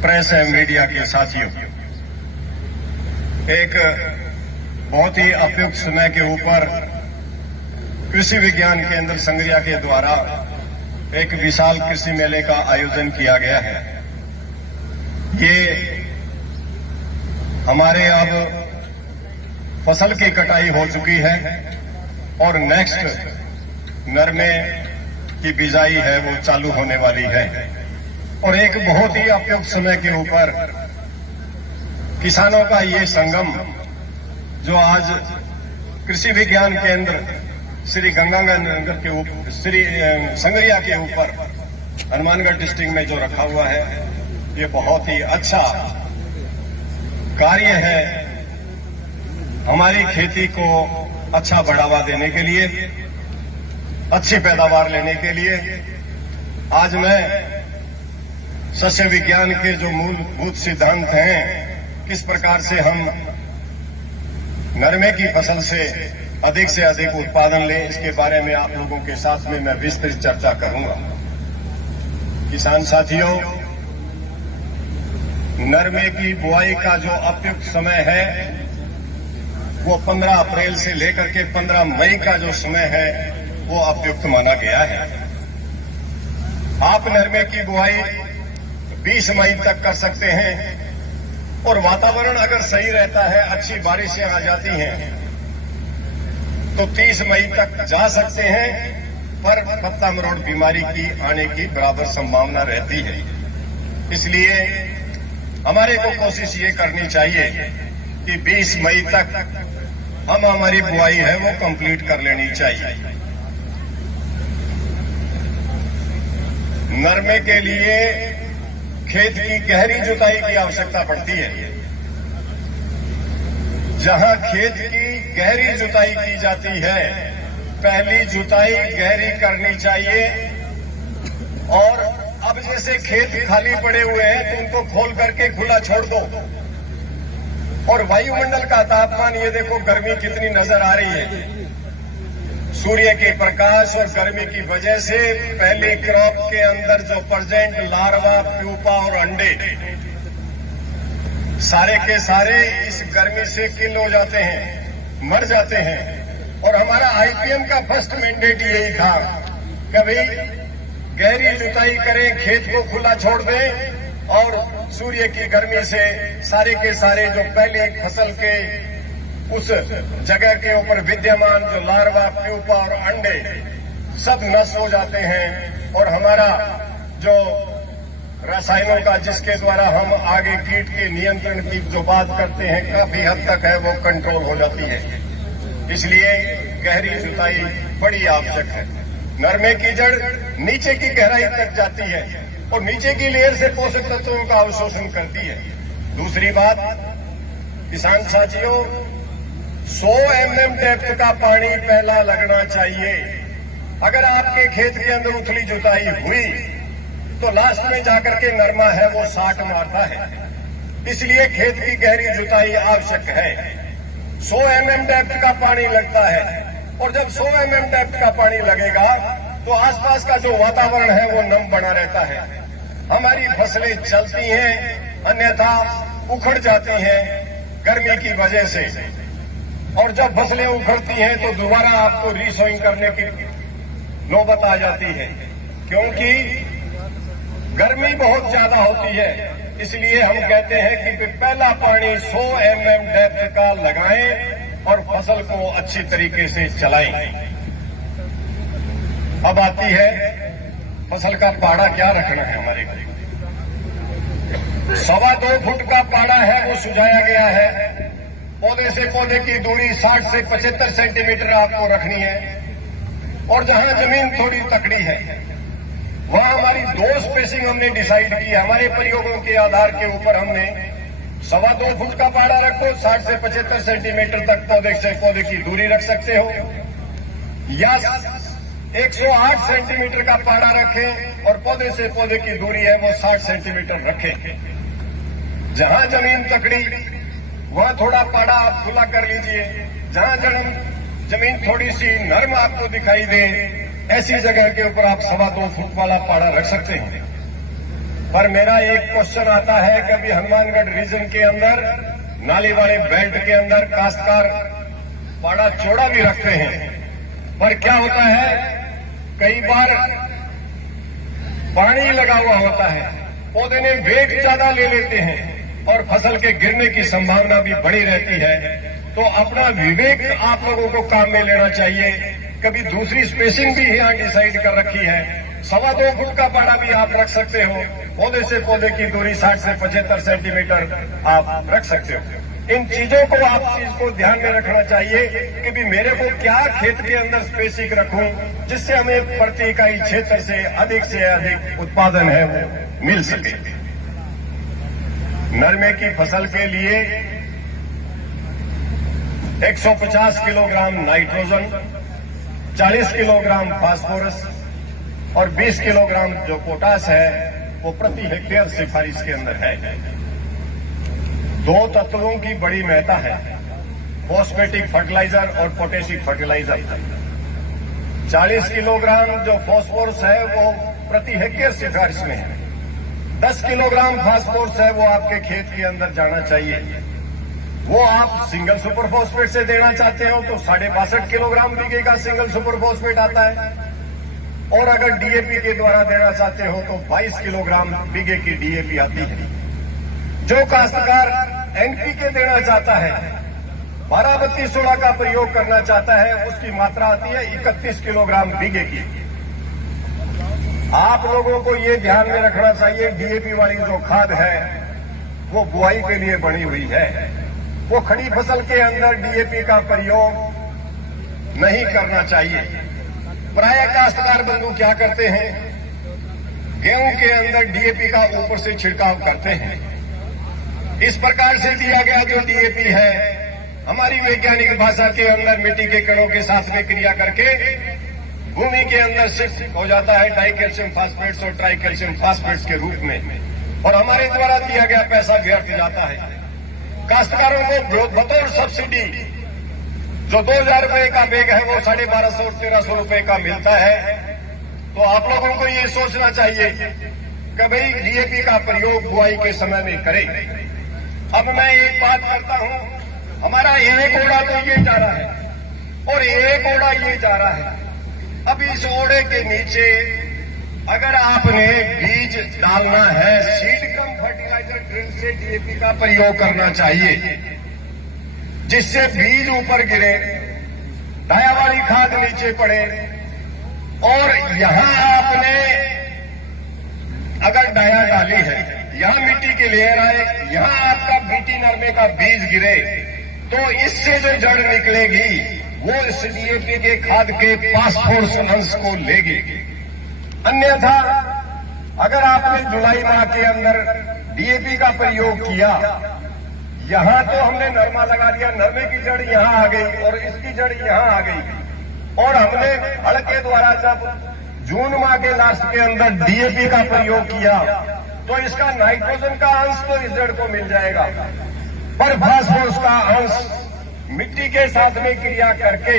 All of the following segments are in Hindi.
प्रेस एवं मीडिया के साथियों, एक बहुत ही उपयुक्त समय के ऊपर कृषि विज्ञान केंद्र संगरिया के द्वारा एक विशाल कृषि मेले का आयोजन किया गया है। ये हमारे अब फसल की कटाई हो चुकी है और नेक्स्ट नरमे की बिजाई है वो चालू होने वाली है और एक बहुत ही उपयुक्त समय के ऊपर किसानों का ये संगम जो आज कृषि विज्ञान केंद्र श्री गंगानगर के ऊपर श्री संगरिया के ऊपर हनुमानगढ़ डिस्ट्रिक्ट में जो रखा हुआ है, ये बहुत ही अच्छा कार्य है। हमारी खेती को अच्छा बढ़ावा देने के लिए, अच्छी पैदावार लेने के लिए आज मैं सस्य विज्ञान के जो मूलभूत सिद्धांत हैं, किस प्रकार से हम नरमे की फसल से अधिक उत्पादन लें, इसके बारे में आप लोगों के साथ में मैं विस्तृत चर्चा करूंगा। किसान साथियों, नरमे की बुआई का जो उपयुक्त समय है वो 15 अप्रैल से लेकर के 15 मई का जो समय है वो उपयुक्त माना गया है। आप नरमे की बुआई 20 मई तक कर सकते हैं और वातावरण अगर सही रहता है, अच्छी बारिशें आ जाती हैं तो 30 मई तक जा सकते हैं, पर पत्ता मरोड़ बीमारी की आने की बराबर संभावना रहती है। इसलिए हमारे को कोशिश ये करनी चाहिए कि 20 मई तक हम हमारी बुआई है वो कंप्लीट कर लेनी चाहिए। नरमे के लिए खेत की गहरी जुताई की आवश्यकता पड़ती है। जहां खेत की गहरी जुताई की जाती है, पहली जुताई गहरी करनी चाहिए। और अब जैसे खेत खाली पड़े हुए हैं तो उनको खोल करके खुला छोड़ दो। और वायुमंडल का तापमान, ये देखो गर्मी कितनी नजर आ रही है। सूर्य के प्रकाश और गर्मी की वजह से पहली क्रॉप के अंदर जो प्रेजेंट लार्वा, प्यूपा और अंडे सारे के सारे इस गर्मी से किल हो जाते हैं, मर जाते हैं। और हमारा आईपीएम का फर्स्ट मैंडेट यही था कि भाई गहरी जुताई करें, खेत को खुला छोड़ दें और सूर्य की गर्मी से सारे के सारे जो पहले फसल के उस जगह के ऊपर विद्यमान जो लार्वा, प्यूपा और अंडे सब नष्ट हो जाते हैं और हमारा जो रसायनों का जिसके द्वारा हम आगे कीट के नियंत्रण की जो बात करते हैं काफी हद तक है वो कंट्रोल हो जाती है। इसलिए गहरी जुताई बड़ी आवश्यक है। नरमे की जड़ नीचे की गहराई तक जाती है और नीचे की लेयर से पोषक तत्वों का अवशोषण करती है। दूसरी बात, किसान साथियों, 100 mm डेप्थ का पानी पहला लगना चाहिए। अगर आपके खेत के अंदर उथली जुताई हुई तो लास्ट में जाकर के नरमा है वो 60 मारता है। इसलिए खेत की गहरी जुताई आवश्यक है। 100 mm डेप्थ का पानी लगता है और जब 100 mm डेप्थ का पानी लगेगा तो आसपास का जो वातावरण है वो नम बना रहता है। हमारी फसलें चलती हैं, अन्यथा उखड़ जाती हैं गर्मी की वजह से। और जब फसलें उखड़ती हैं तो दोबारा आपको रीसोइंग करने की नौबत आ जाती है, क्योंकि गर्मी बहुत ज्यादा होती है। इसलिए हम कहते हैं कि पहला पानी 100 mm डेप्थ का लगाएं और फसल को अच्छी तरीके से चलाएं। अब आती है फसल का पाड़ा क्या रखना है। हमारे को 2.25 फुट का पाड़ा है वो सुझाया गया है। पौधे से पौधे की दूरी 60 से 75 सेंटीमीटर आपको रखनी है। और जहां जमीन थोड़ी तकड़ी है वहां हमारी 2 स्पेसिंग हमने डिसाइड की। हमारे प्रयोगों के आधार के ऊपर हमने 2.25 फुट का पाड़ा रखो, 60 से 75 सेंटीमीटर तक पौधे से पौधे की दूरी रख सकते हो, या 108 सेंटीमीटर का पाड़ा रखें और पौधे से पौधे की दूरी है वो 60 सेंटीमीटर रखें। जहां जमीन तकड़ी वहां थोड़ा पाड़ा आप खुला कर लीजिए। जहां जमीन थोड़ी सी नर्म आपको दिखाई दे, ऐसी जगह के ऊपर आप 2.25 फुट वाला पाड़ा रख सकते हैं। पर मेरा एक क्वेश्चन आता है कि अभी हनुमानगढ़ रीजन के अंदर नाली वाले बेल्ट के अंदर काश्तकार बड़ा चौड़ा भी रखते हैं, पर क्या होता है कई बार पानी लगा हुआ होता है, पौधे ने वेट ज्यादा ले लेते हैं और फसल के गिरने की संभावना भी बड़ी रहती है। तो अपना विवेक आप लोगों को काम में लेना चाहिए। कभी दूसरी स्पेसिंग भी यहां डिसाइड कर रखी है, 2.25 फुट का पाड़ा भी आप रख सकते हो, पौधे से पौधे की दूरी 60 से 75 सेंटीमीटर आप रख सकते हो। इन चीजों को आप चीज को ध्यान में रखना चाहिए कि भी मेरे को क्या खेत के अंदर स्पेसिंग रखूं जिससे हमें प्रति इकाई क्षेत्र से अधिक उत्पादन है वो मिल सके। नरमे की फसल के लिए 150 किलोग्राम नाइट्रोजन, 40 किलोग्राम फास्फोरस और 20 किलोग्राम जो पोटास है वो प्रति हेक्टेयर सिफारिश के अंदर है। 2 तत्वों की बड़ी महत्ता है, फॉस्फेटिक फर्टिलाइजर और पोटेशियम फर्टिलाइजर। 40 किलोग्राम जो फॉस्फोरस है वो प्रति हेक्टेयर सिफारिश में है, 10 किलोग्राम फास्फोरस है वो आपके खेत के अंदर जाना चाहिए। वो आप सिंगल सुपर फॉस्फेट से देना चाहते हो तो 62.5 किलोग्राम बीघे का सिंगल सुपर फॉस्फेट आता है, और अगर डीएपी के द्वारा देना चाहते हो तो 22 किलोग्राम बीघे की डीएपी आती है। जो काश्तकार एनपीके देना चाहता है, 12-32-16 का प्रयोग करना चाहता है, उसकी मात्रा आती है 31 किलोग्राम बीघे की। आप लोगों को ये ध्यान में रखना चाहिए डीएपी वाली जो खाद है वो बुआई के लिए बनी हुई है, वो खड़ी फसल के अंदर डीएपी का प्रयोग नहीं करना चाहिए। प्राय काश्तकार बंधु क्या करते हैं, गेहूं के अंदर डीएपी का ऊपर से छिड़काव करते हैं। इस प्रकार से दिया गया जो डीएपी है हमारी वैज्ञानिक भाषा के अंदर मिट्टी के कणों के साथ में क्रिया करके भूमि के अंदर शिफ्ट हो जाता है डाई कैल्शियम फास्फेट्स और ट्राई कैल्शियम फास्फेट्स के रूप में, और हमारे द्वारा दिया गया पैसा व्यर्थ जाता है। काश्तकारों को बतौर सब्सिडी जो 2,000 रुपए का बैग है वो 1250 और 1300 रुपए का मिलता है। तो आप लोगों को ये सोचना चाहिए कि भाई डीएपी का प्रयोग बुआई के समय में करें। अब मैं एक बात करता हूं, हमारा एक ओड़ा तो ये जा रहा है और एक ओड़ा ये जा रहा है। अब इस ओड़े के नीचे अगर आपने बीज डालना है, सीड कम फर्टिलाइजर ड्रिल से डीएपी का प्रयोग करना चाहिए जिससे बीज ऊपर गिरे, डाया वाली खाद नीचे पड़े, और यहां आपने अगर डाया डाली है, यहां मिट्टी के लेयर आए, यहां आपका बीटी नरमे का बीज गिरे तो इससे जो जड़ निकलेगी वो इस डीएपी के खाद के फास्फोरस अंश को लेगी। अन्यथा अगर आपने जुलाई माह के अंदर डीएपी का प्रयोग किया, यहां तो हमने नरमा लगा दिया, नरमे की जड़ यहां आ गई और इसकी जड़ यहां आ गई, और हमने हल के द्वारा जब जून माह के लास्ट के अंदर डीएपी का प्रयोग किया तो इसका नाइट्रोजन का अंश तो इस जड़ को मिल जाएगा, पर फास्फोरस का अंश मिट्टी के साथ में क्रिया करके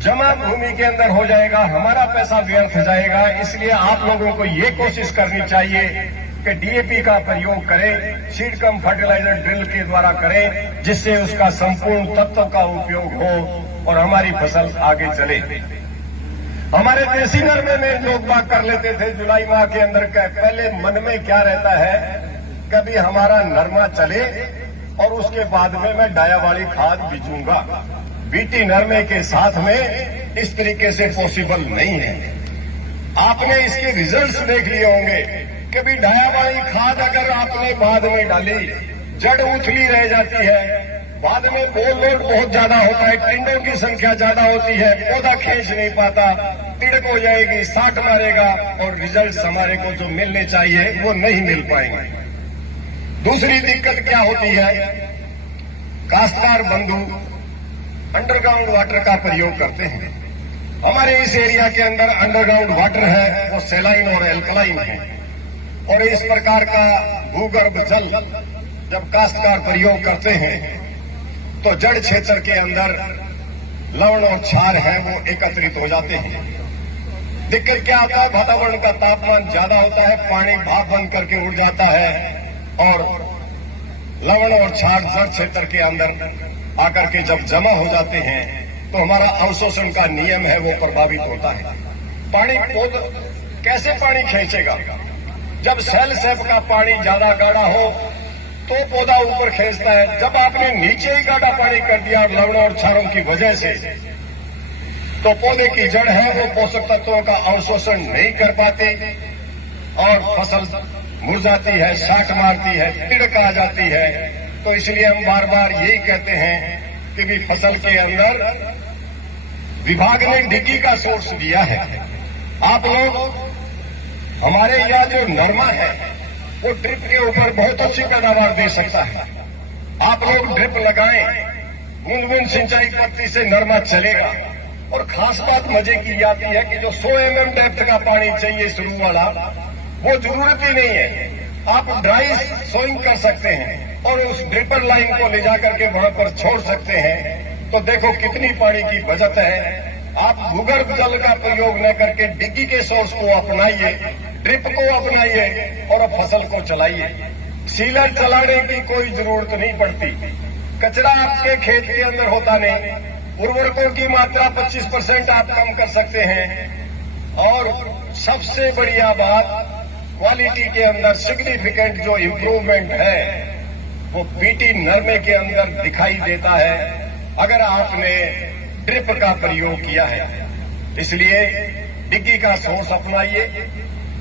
जमा भूमि के अंदर हो जाएगा, हमारा पैसा व्यर्थ जाएगा। इसलिए आप लोगों को ये कोशिश करनी चाहिए कि डीएपी का प्रयोग करें, सीड कम फर्टिलाइजर ड्रिल के द्वारा करें, जिससे उसका संपूर्ण तत्व का उपयोग हो और हमारी फसल आगे चले। हमारे देसी नरमे में लोग बात कर लेते थे जुलाई माह के अंदर, पहले मन में क्या रहता है, कभी हमारा नरमा चले और उसके बाद में मैं डाया वाली खाद बीजूंगा। बीटी नरमे के साथ में इस तरीके से पॉसिबल नहीं है। आपने इसके रिजल्ट्स देख लिए होंगे कि भी डाया वाली खाद अगर आपने बाद में डाली, जड़ उथली रह जाती है, बाद में बोल लोड बहुत ज्यादा होता है, टिंडों की संख्या ज्यादा होती है, पौधा खींच नहीं पाता, तिड़क हो जाएगी, साट मारेगा और रिजल्ट्स हमारे को जो मिलने चाहिए वो नहीं मिल पाएंगे। दूसरी दिक्कत क्या होती है, काश्तकार बंधु अंडरग्राउंड वाटर का प्रयोग करते हैं। हमारे इस एरिया के अंदर अंडरग्राउंड वाटर है वो सैलाइन और एल्कलाइन है, और इस प्रकार का भूगर्भ जल जब काश्तकार प्रयोग करते हैं तो जड़ क्षेत्र के अंदर लवण और क्षार है वो एकत्रित हो जाते हैं। दिक्कत क्या होता है, वातावरण का तापमान ज्यादा होता है, पानी भाप बन करके उड़ जाता है और लवण और क्षार जड़ क्षेत्र के अंदर आकर के जब जमा हो जाते हैं तो हमारा अवशोषण का नियम है वो प्रभावित होता है। पानी कैसे पानी खींचेगा? जब सेल सेप का पानी ज्यादा गाढ़ा हो तो पौधा ऊपर खींचता है। जब आपने नीचे ही गाढ़ा पानी कर दिया लवण और क्षारों की वजह से, तो पौधे की जड़ है वो पोषक तत्वों का अवशोषण नहीं कर पाती और फसल मुरझाती है, साठ मारती है, तिड़क आ जाती है। तो इसलिए हम बार बार यही कहते हैं कि भी फसल के अंदर विभाग ने डिग्गी का सोर्स दिया है। आप लोग हमारे यहाँ जो नरमा है वो ड्रिप के ऊपर बहुत अच्छी पैदावार दे सकता है। आप लोग ड्रिप लगाएं, बूंद बूंद सिंचाई पद्धति से नरमा चलेगा। और खास बात मजे की आती है कि जो 100 mm डेप्थ का पानी चाहिए शुरू वाला, वो जरूरत ही नहीं है। आप ड्राई सोइंग कर सकते हैं और उस ड्रिपर लाइन को ले जाकर के वहां पर छोड़ सकते हैं। तो देखो कितनी पानी की बचत है। आप भूगर्भ जल का प्रयोग न करके डिग्गी के सोर्स को अपनाइए, ड्रिप को अपनाइए और अब फसल को चलाइए। सीलर चलाने की कोई जरूरत नहीं पड़ती। कचरा आपके खेत के अंदर होता नहीं। उर्वरकों की मात्रा 25% आप कम कर सकते हैं। और सबसे बढ़िया बात, क्वालिटी के अंदर सिग्निफिकेंट जो इम्प्रूवमेंट है वो बीटी नरमे के अंदर दिखाई देता है अगर आपने ड्रिप का प्रयोग किया है। इसलिए डिग्गी का सोर्स अपनाइए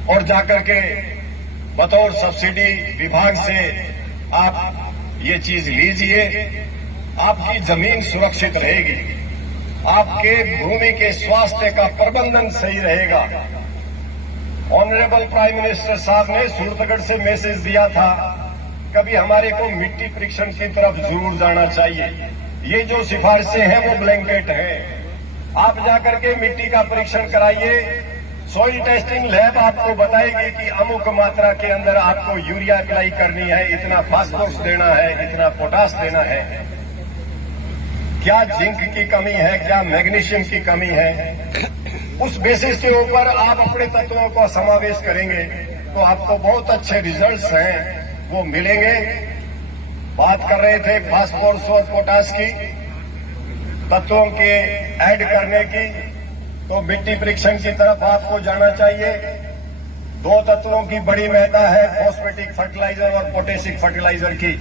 और जाकर के बतौर सब्सिडी विभाग से आप ये चीज लीजिए। आपकी जमीन सुरक्षित रहेगी, आपके भूमि के स्वास्थ्य का प्रबंधन सही रहेगा। ऑनरेबल प्राइम मिनिस्टर साहब ने सूरतगढ़ से मैसेज दिया था, कभी हमारे को मिट्टी परीक्षण की तरफ जरूर जाना चाहिए। ये जो सिफारिशें हैं वो ब्लैंकेट हैं। आप जाकर के मिट्टी का परीक्षण कराइए। सॉइल टेस्टिंग लैब आपको बताएगी कि अमुक मात्रा के अंदर आपको यूरिया अप्लाई करनी है, इतना फास्फोरस देना है, इतना पोटास देना है, क्या जिंक की कमी है, क्या मैग्नीशियम की कमी है। उस बेसिस के ऊपर आप अपने तत्वों का समावेश करेंगे तो आपको बहुत अच्छे रिजल्ट्स हैं वो मिलेंगे। बात कर रहे थे फास्फोरस और पोटास की, तत्वों के ऐड करने की, तो मिट्टी परीक्षण की तरफ आपको जाना चाहिए। 2 तत्वों की बड़ी महत्ता है, फॉस्फेटिक फर्टिलाइजर और पोटेशिक फर्टिलाइजर की।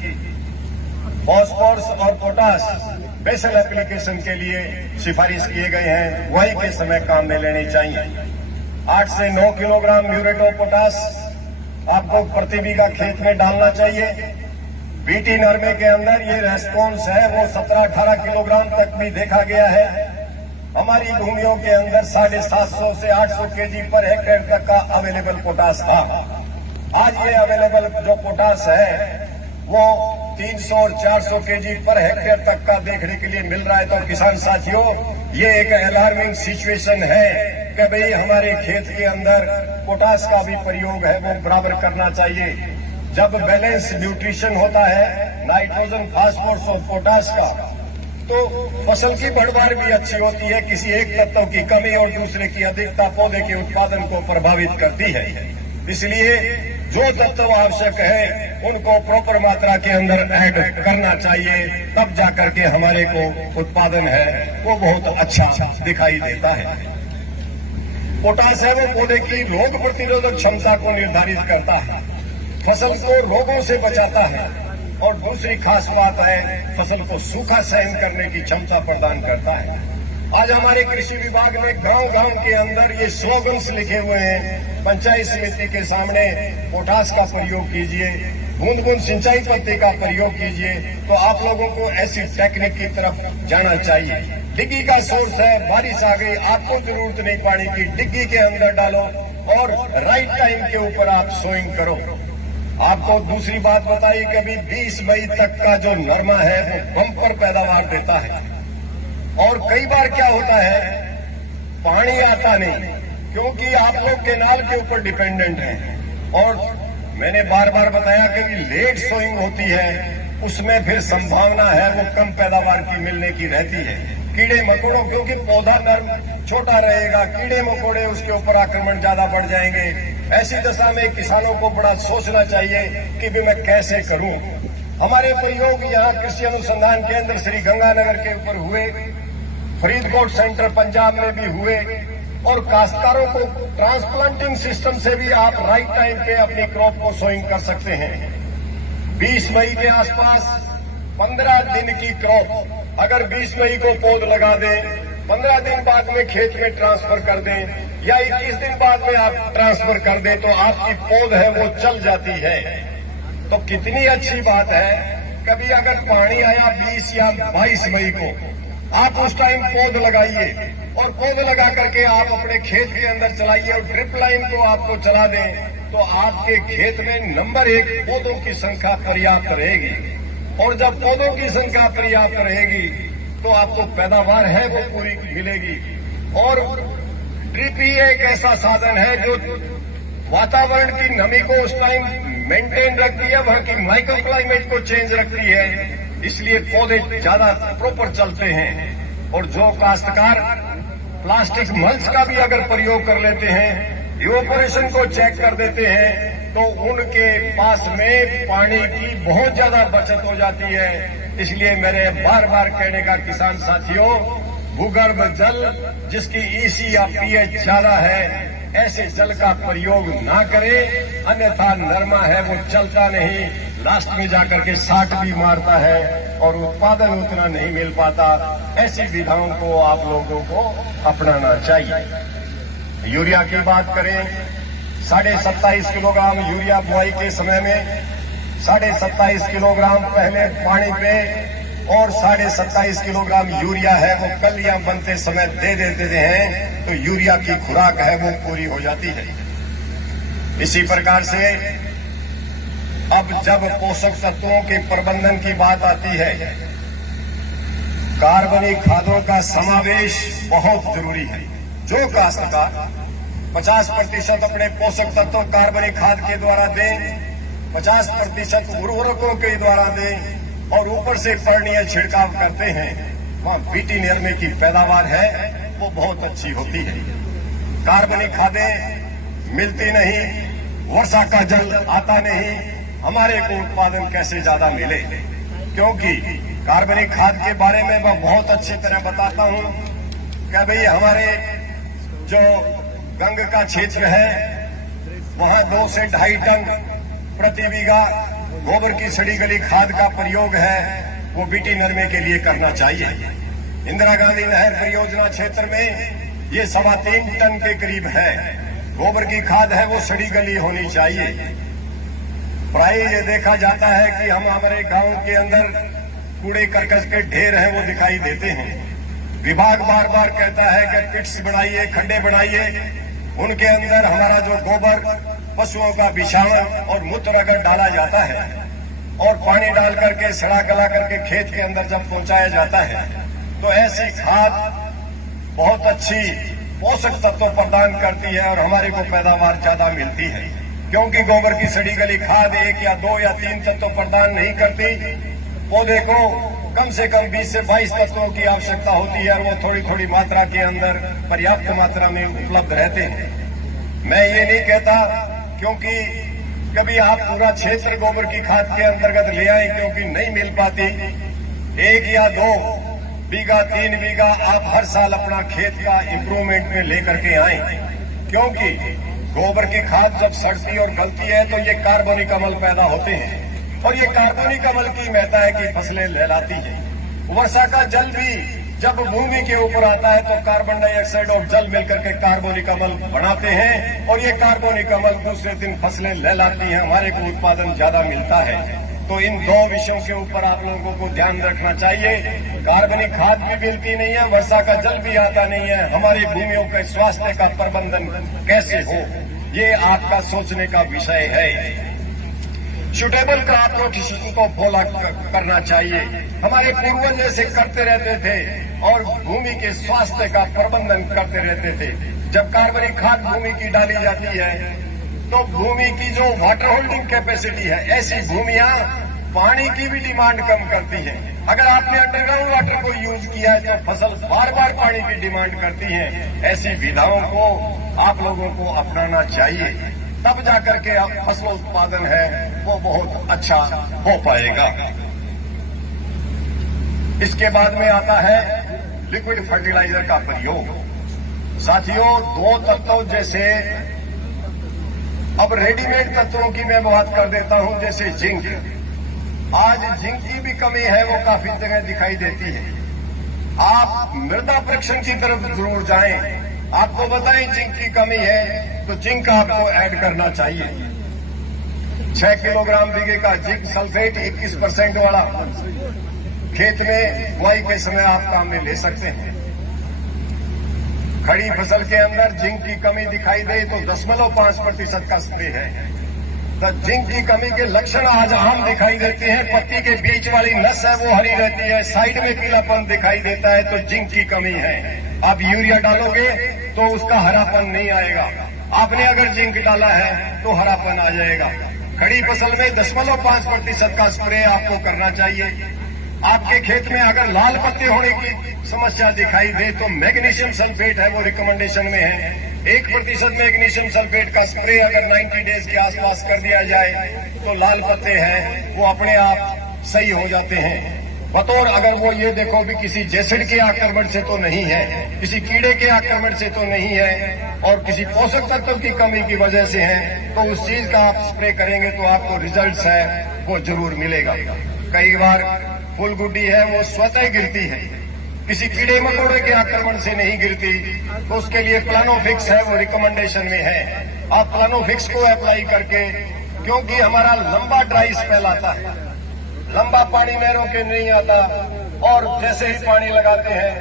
फॉस्फोरस और पोटास बेसल एप्लीकेशन के लिए सिफारिश किए गए हैं, वही के समय काम में लेनी चाहिए। 8 से 9 किलोग्राम म्यूरेट ऑफ पोटास आपको प्रति बीघा खेत में डालना चाहिए। बीटी नरमे के अंदर ये रेस्पॉन्स है वो 17-18 किलोग्राम तक भी देखा गया है। हमारी भूमियों के अंदर 750 से 800 केजी पर हेक्टेयर तक का अवेलेबल पोटास था। आज ये अवेलेबल जो पोटास है वो 300 और 400 केजी पर हेक्टेयर तक का देखने के लिए मिल रहा है। तो किसान साथियों, ये एक अलार्मिंग सिचुएशन है कि भाई हमारे खेत के अंदर पोटास का भी प्रयोग है वो बराबर करना चाहिए। जब बैलेंस न्यूट्रिशन होता है नाइट्रोजन, फास्फोरस और पोटास का, तो फसल की बढ़वार भी अच्छी होती है। किसी एक तत्व की कमी और दूसरे की अधिकता पौधे के उत्पादन को प्रभावित करती है। इसलिए जो तत्व आवश्यक है उनको प्रॉपर मात्रा के अंदर ऐड करना चाहिए, तब जाकर के हमारे को उत्पादन है वो बहुत अच्छा दिखाई देता है। पोटास है वो पौधे की रोग प्रतिरोधक क्षमता को निर्धारित करता है, फसल को रोगों से बचाता है और दूसरी खास बात है फसल को सूखा सहन करने की क्षमता प्रदान करता है। आज हमारे कृषि विभाग ने गांव-गांव के अंदर ये स्लोगन्स लिखे हुए हैं, पंचायत समिति के सामने पोटास का प्रयोग कीजिए, बूंद बूंद सिंचाई पद्धति का प्रयोग कीजिए। तो आप लोगों को ऐसी टेक्निक की तरफ जाना चाहिए। डिग्गी का सोर्स है, बारिश आ गई, आपको जरूरत नहीं पानी की, डिग्गी के अंदर डालो और राइट टाइम के ऊपर आप सोइंग करो। आपको दूसरी बात बताई कि अभी 20 मई तक का जो नरमा है वो बम्पर पैदावार देता है। और कई बार क्या होता है, पानी आता नहीं, क्योंकि आप लोग केनाल के ऊपर डिपेंडेंट हैं। और मैंने बार बार बताया कि लेट सोइंग होती है, उसमें फिर संभावना है वो कम पैदावार की मिलने की रहती है, कीड़े मकोड़ों, क्योंकि पौधा नर्म छोटा रहेगा, कीड़े मकोड़े उसके ऊपर आक्रमण ज्यादा बढ़ जाएंगे। ऐसी दशा में किसानों को बड़ा सोचना चाहिए कि भी मैं कैसे करूं। हमारे प्रयोग यहाँ कृषि अनुसंधान केंद्र श्री गंगानगर के ऊपर हुए, फरीदकोट सेंटर पंजाब में भी हुए, और काश्तकारों को ट्रांसप्लांटिंग सिस्टम से भी आप राइट टाइम पे अपनी क्रॉप को सोइंग कर सकते हैं। 20 मई के आसपास 15 दिन की क्रॉप अगर 20 मई को पौध लगा दें, 15 दिन बाद में खेत में ट्रांसफर कर दें या 21 दिन बाद में आप ट्रांसफर कर दें तो आपकी पौध है वो चल जाती है। तो कितनी अच्छी बात है। कभी अगर पानी आया 20 या 22 मई को, आप उस टाइम पौध लगाइए और पौध लगा करके आप अपने खेत के अंदर चलाइए और ड्रिप लाइन को आपको चला दें तो आपके खेत में नंबर 1 पौधों की संख्या पर्याप्त रहेगी। और जब पौधों की संख्या पर्याप्त रहेगी तो आपको पैदावार है वो पूरी मिलेगी। और ड्रिप ही एक ऐसा साधन है जो वातावरण की नमी को उस टाइम मेंटेन रखती है, वहां की माइक्रो क्लाइमेट को चेंज रखती है, इसलिए पौधे ज्यादा प्रॉपर चलते हैं। और जो काश्तकार प्लास्टिक मल्च का भी अगर प्रयोग कर लेते हैं, इवोपोरेशन को चेक कर देते हैं, तो उनके पास में पानी की बहुत ज्यादा बचत हो जाती है। इसलिए मेरे बार बार कहने का किसान साथियों, भूगर्भ जल जिसकी ईसी या पीएच ज्यादा है, ऐसे जल का प्रयोग ना करें, अन्यथा नरमा है वो चलता नहीं, लास्ट में जाकर के साठ भी मारता है और उत्पादन उतना नहीं मिल पाता। ऐसी विधाओं को आप लोगों को अपनाना चाहिए। यूरिया की बात करें, 27.5 किलोग्राम यूरिया बुआई के समय में 27.5 किलोग्राम पहले पानी पे और 27.5 किलोग्राम यूरिया है वो कलियां बनते समय दे देते हैं तो यूरिया की खुराक है वो पूरी हो जाती है। इसी प्रकार से अब जब पोषक तत्वों के प्रबंधन की बात आती है, कार्बनिक खादों का समावेश बहुत जरूरी है। जो काश्तकार 50% अपने पोषक तत्व कार्बनिक खाद के द्वारा दें, 50% उर्वरकों के द्वारा दें और ऊपर से पर्णीय छिड़काव करते हैं, वहां बीटी नरमे की पैदावार है वो बहुत अच्छी होती है। कार्बनिक खादें मिलती नहीं, वर्षा का जल आता नहीं, हमारे को उत्पादन कैसे ज्यादा मिले? क्योंकि कार्बनिक खाद के बारे में मैं बहुत अच्छी तरह बताता हूं कि भाई हमारे जो गंग का क्षेत्र है वहां 2 से 2.5 टन प्रति बीघा गोबर की सड़ी गली खाद का प्रयोग है वो बीटी नरमे के लिए करना चाहिए। इंदिरा गांधी नहर परियोजना क्षेत्र में ये 3.25 टन के करीब है। गोबर की खाद है वो सड़ी गली होनी चाहिए। प्राय ये देखा जाता है कि हम हमारे गांव के अंदर कूड़े करकट के ढेर हैं वो दिखाई देते हैं। विभाग बार बार कहता है कि पिट्स बनाइए, खड्डे बनाइए, उनके अंदर हमारा जो गोबर पशुओं का विषाणु और मूत्र अगर डाला जाता है और पानी डाल करके सड़ा गला करके खेत के अंदर जब पहुंचाया जाता है तो ऐसी खाद बहुत अच्छी पोषक तत्व प्रदान करती है और हमारे को पैदावार ज्यादा मिलती है। क्योंकि गोबर की सड़ी गली खाद 1 या 2 या 3 तत्व प्रदान नहीं करती, पौधे को कम से कम 20 से 22 तत्वों की आवश्यकता होती है और वो थोड़ी थोड़ी मात्रा के अंदर पर्याप्त मात्रा में उपलब्ध रहते हैं। मैं ये नहीं कहता क्योंकि कभी आप पूरा क्षेत्र गोबर की खाद के अंतर्गत ले आए, क्योंकि नहीं मिल पाती। 1 या 2 बीघा 3 बीघा आप हर साल अपना खेत का इंप्रूवमेंट में लेकर के आए, क्योंकि गोबर की खाद जब सड़ती और गलती है तो ये कार्बनिक अम्ल पैदा होते हैं और ये कार्बनिक अम्ल की महत्ता है कि फसलें लहलाती हैं। वर्षा का जल भी जब भूमि के ऊपर आता है तो कार्बन डाइऑक्साइड और जल मिलकर के कार्बनिक अम्ल बनाते हैं और ये कार्बनिक अम्ल दूसरे दिन फसलें लहलाती हैं, हमारे को उत्पादन ज्यादा मिलता है। तो इन 2 विषयों के ऊपर आप लोगों को ध्यान रखना चाहिए। कार्बनिक खाद भी मिलती नहीं है, वर्षा का जल भी आता नहीं है, हमारी भूमियों के स्वास्थ्य का प्रबंधन कैसे हो, ये आपका सोचने का विषय है। सुटेबल क्रॉप रोटेशन को फॉलो करना चाहिए। हमारे पूर्वज ऐसे करते रहते थे और भूमि के स्वास्थ्य का प्रबंधन करते रहते थे। जब कार्बनिक खाद भूमि की डाली जाती है तो भूमि की जो वाटर होल्डिंग कैपेसिटी है, ऐसी भूमियां पानी की भी डिमांड कम करती है। अगर आपने अंडरग्राउंड वाटर को यूज किया है तो फसल बार बार पानी की डिमांड करती है। ऐसी विधाओं को आप लोगों को अपनाना चाहिए, तब जाकर के आप फसल उत्पादन है वो बहुत अच्छा हो पाएगा। इसके बाद में आता है लिक्विड फर्टिलाइजर का प्रयोग। साथियों, दो तत्वों जैसे, अब रेडीमेड तत्वों की मैं बात कर देता हूं, जैसे जिंक। आज जिंक की भी कमी है, वो काफी जगह दिखाई देती है। आप मृदा परीक्षण की तरफ जरूर जाएं, आपको बताएं जिंक की कमी है तो जिंक आपको ऐड करना चाहिए। 6 किलोग्राम बीघे का जिंक सल्फेट 21% वाला खेत में बुआई के समय आप काम में ले सकते हैं। खड़ी फसल के अंदर जिंक की कमी दिखाई दे तो 0.5% का स्प्रे है। तो जिंक की कमी के लक्षण आज आम दिखाई देते हैं। पत्ती के बीच वाली नस है वो हरी रहती है, साइड में पीलापन दिखाई देता है, तो जिंक की कमी है। आप यूरिया डालोगे तो उसका हरापन नहीं आएगा। आपने अगर जिंक डाला है तो हरापन आ जाएगा। खड़ी फसल में 0.5% का स्प्रे आपको करना चाहिए। आपके खेत में अगर लाल पत्ते होने की समस्या दिखाई दे तो मैग्नीशियम सल्फेट है वो रिकमेंडेशन में है। 1% मैग्नीशियम सल्फेट का स्प्रे अगर 90 डेज के आसपास कर दिया जाए तो लाल पत्ते हैं वो अपने आप सही हो जाते हैं। बतौर अगर वो ये देखो भी किसी जेसिड के आक्रमण से तो नहीं है, किसी कीड़े के आक्रमण से तो नहीं है और किसी पोषक तत्व की कमी की वजह से है, तो उस चीज का आप स्प्रे करेंगे तो आपको रिजल्ट्स है वो जरूर मिलेगा। कई बार फूलगुड्डी है वो स्वतः गिरती है, किसी कीड़े मकोड़े के आक्रमण से नहीं गिरती, तो उसके लिए प्लानोफिक्स है वो रिकमेंडेशन में है। आप प्लानोफिक्स को अप्लाई करके, क्योंकि हमारा लंबा ड्राई स्पेल आता है, लंबा पानी नहरों के नहीं आता, और जैसे ही पानी लगाते हैं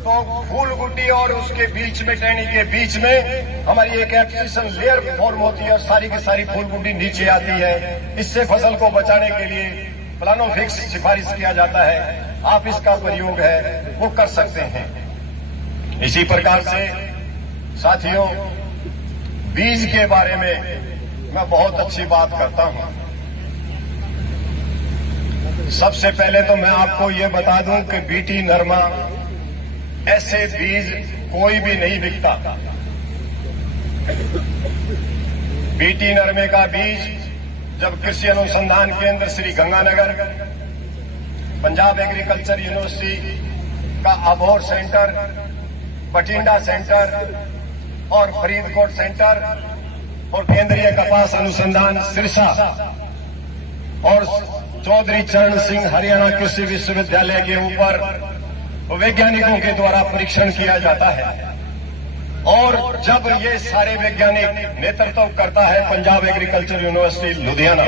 तो फूलगुड्डी और उसके बीच में, टहनी के बीच में हमारी एक एब्सिशन लेयर फॉर्म होती है और सारी की सारी फूलगुड्डी नीचे आती है। इससे फसल को बचाने के लिए प्लानोफिक्स सिफारिश किया जाता है। आप इसका प्रयोग है वो कर सकते हैं। इसी प्रकार से साथियों, बीज के बारे में मैं बहुत अच्छी बात करता हूं। सबसे पहले तो मैं आपको ये बता दूं कि बीटी नरमा ऐसे बीज कोई भी नहीं बिकता। बीटी नरमे का बीज जब कृषि अनुसंधान केंद्र श्री गंगानगर, पंजाब एग्रीकल्चर यूनिवर्सिटी का अबोहर सेंटर, बठिंडा सेंटर और फरीदकोट सेंटर और केंद्रीय कपास अनुसंधान सिरसा और चौधरी चरण सिंह हरियाणा कृषि विश्वविद्यालय के ऊपर वैज्ञानिकों के द्वारा परीक्षण किया जाता है। और जब ये सारे वैज्ञानिक नेतृत्व करता है पंजाब एग्रीकल्चर यूनिवर्सिटी लुधियाना,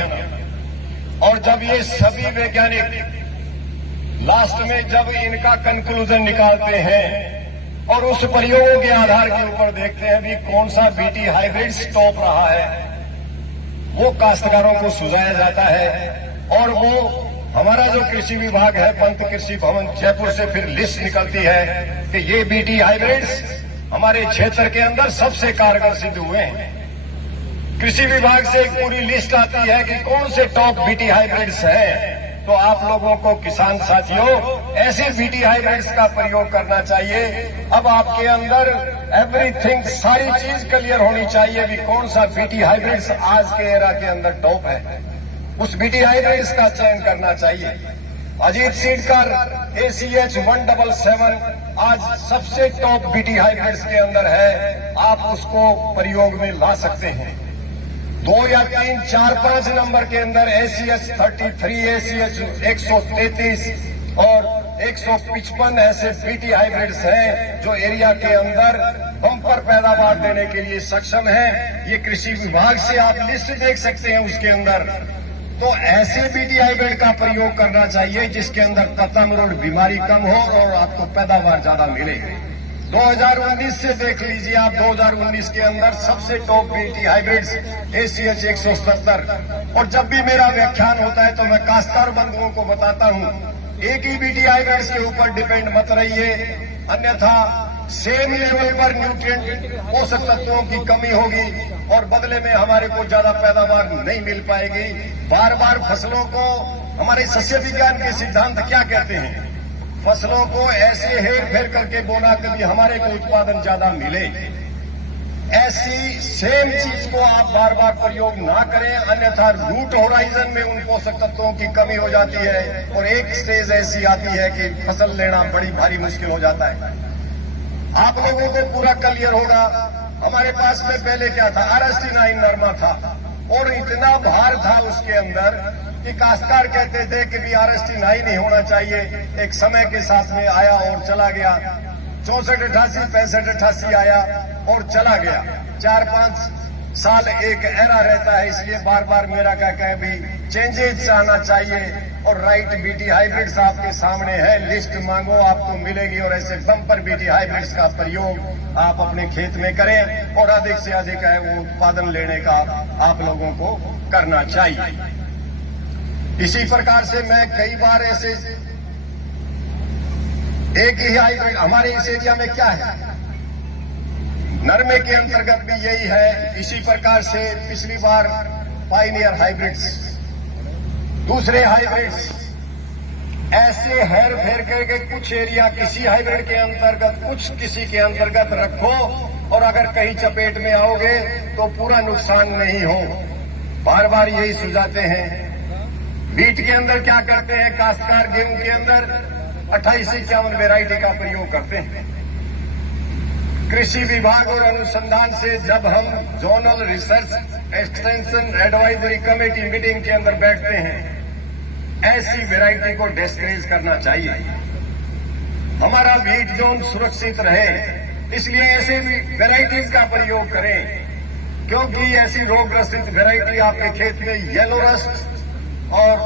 और जब ये सभी वैज्ञानिक लास्ट में जब इनका कंक्लूजन निकालते हैं और उस प्रयोगों के आधार के ऊपर देखते हैं भी कौन सा बीटी हाइब्रिड टॉप रहा है, वो काश्तकारों को सुझाया जाता है। और वो हमारा जो कृषि विभाग है, पंत कृषि भवन जयपुर से फिर लिस्ट निकलती है कि ये बीटी हाइब्रिड्स हमारे क्षेत्र के अंदर सबसे कारगर सिद्ध हुए हैं। कृषि विभाग से एक पूरी लिस्ट आती है कि कौन से टॉप बीटी हाइब्रिड्स हैं। तो आप लोगों को किसान साथियों ऐसे बीटी हाइब्रिड्स का प्रयोग करना चाहिए। अब आपके अंदर एवरीथिंग, सारी चीज क्लियर होनी चाहिए कि कौन सा बीटी हाइब्रिड्स आज के एरा के अंदर टॉप है, उस बीटी हाइब्रिड्स का चयन करना चाहिए। अजीत सीड का ACH 177 आज सबसे टॉप बीटी हाइब्रिड्स के अंदर है, आप उसको प्रयोग में ला सकते हैं। 2 या 3, 4, 5 नंबर के अंदर ACH 33, ACH 133 और 155 ऐसे बीटी हाइब्रिड्स हैं जो एरिया के अंदर बम्पर पैदावार देने के लिए सक्षम है। ये कृषि विभाग से आप लिस्ट देख सकते हैं उसके अंदर। तो ऐसे बीटी हाइब्रिड का प्रयोग करना चाहिए जिसके अंदर तत्मरूढ़ बीमारी कम हो और आपको पैदावार ज्यादा मिले। 2019 से देख लीजिए आप, 2019 के अंदर सबसे टॉप बीटी हाइब्रिड्स ACH 170। और जब भी मेरा व्याख्यान होता है तो मैं काश्तकार बंधुओं को बताता हूं, एक ही बीटी हाइब्रिड्स के ऊपर डिपेंड मत रहिए, अन्यथा सेम लेवल पर न्यूट्रिएंट पोषक तत्वों की कमी होगी और बदले में हमारे को ज्यादा पैदावार नहीं मिल पाएगी। बार बार फसलों को हमारे सस्य विज्ञान के सिद्धांत क्या कहते हैं, फसलों को ऐसे हेर फेर करके बोना कभी हमारे को उत्पादन ज्यादा मिले। ऐसी सेम चीज को आप बार बार प्रयोग ना करें, अन्यथा रूट होराइजन में उन पोषक तत्वों की कमी हो जाती है और एक स्टेज ऐसी आती है कि फसल लेना बड़ी भारी मुश्किल हो जाता है। आप लोगों को पूरा क्लियर होगा, हमारे पास में पहले क्या था, RST9 नरमा था और इतना भार था उसके अंदर कि काश्तकार कहते थे कि भी RST9 ही होना चाहिए। एक समय के साथ में आया और चला गया, 64, 88, 65, 88 आया और चला गया। 4-5 साल एक एरा रहता है, इसलिए बार बार मेरा क्या कहें भी चेंजेस आना चाहिए। और राइट बीटी हाइब्रिड्स आपके सामने है, लिस्ट मांगो आपको मिलेगी और ऐसे बम्पर बीटी हाइब्रिड्स का प्रयोग आप अपने खेत में करें और अधिक से अधिक है वो उत्पादन लेने का आप लोगों को करना चाहिए। इसी प्रकार से मैं कई बार ऐसे एक ही हाइब्रिड हमारे इस एरिया में क्या है, नरमे के अंतर्गत भी यही है। इसी प्रकार से पिछली बार पायनियर हाइब्रिड्स, दूसरे हाइब्रिड्स, ऐसे हेर फेर करके कुछ एरिया किसी हाइब्रिड के अंतर्गत कुछ किसी के अंतर्गत रखो और अगर कहीं चपेट में आओगे तो पूरा नुकसान नहीं हो। बार बार यही सुझाते हैं। बीट के अंदर क्या करते हैं काश्तकार, गेहूं के अंदर 28-51 वेराइटी का प्रयोग करते हैं। कृषि विभाग और अनुसंधान से जब हम zonal research extension advisory committee meeting के अंदर बैठते हैं, ऐसी वेराइटी को डिस्करेज करना चाहिए। हमारा वीट जोन सुरक्षित रहे, इसलिए ऐसे वेराइटीज का प्रयोग करें, क्योंकि ऐसी रोगग्रसित वेराइटी आपके खेत में येलो रस्ट और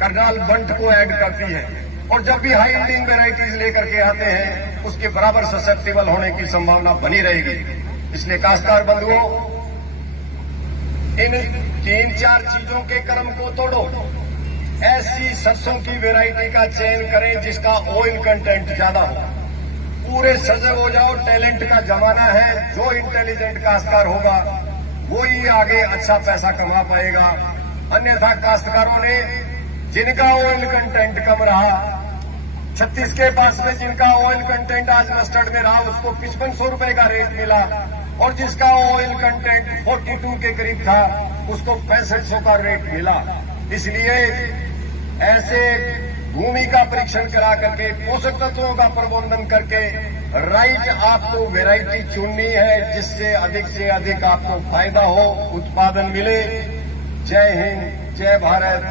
करनाल बंट को ऐड करती है और जब भी हाई यील्डिंग वेराइटीज लेकर के आते हैं उसके बराबर ससेप्टेबल होने की संभावना बनी रहेगी। इसलिए काश्तकार बंधुओं, इन 3-4 चीजों के क्रम को तोड़ो। ऐसी सरसों की वेराइटी का चयन करें जिसका ऑयल कंटेंट ज्यादा हो। पूरे सजग हो जाओ, टैलेंट का जमाना है। जो इंटेलिजेंट काश्तकार होगा वो ही आगे अच्छा पैसा कमा पाएगा। अन्यथा काश्तकारों ने जिनका ऑयल कंटेंट कम रहा, 36 के पास में जिनका ऑयल कंटेंट आज मस्टर्ड में रहा उसको 5500 रुपए का रेट मिला और जिसका ऑयल कंटेंट 42 के करीब था उसको 6500 का रेट मिला। इसलिए ऐसे भूमि का परीक्षण करा करके पोषक तत्वों का प्रबंधन करके राइट आपको वेराइटी चुननी है जिससे अधिक आपको फायदा हो, उत्पादन मिले। जय हिंद, जय भारत।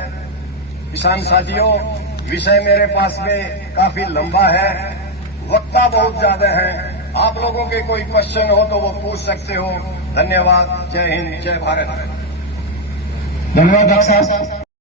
किसान साथियों, विषय मेरे पास में काफी लंबा है, वक्ता बहुत ज्यादा है। आप लोगों के कोई क्वेश्चन हो तो वो पूछ सकते हो। धन्यवाद। जय हिंद, जय भारत। धन्यवाद डॉक्टर साहब।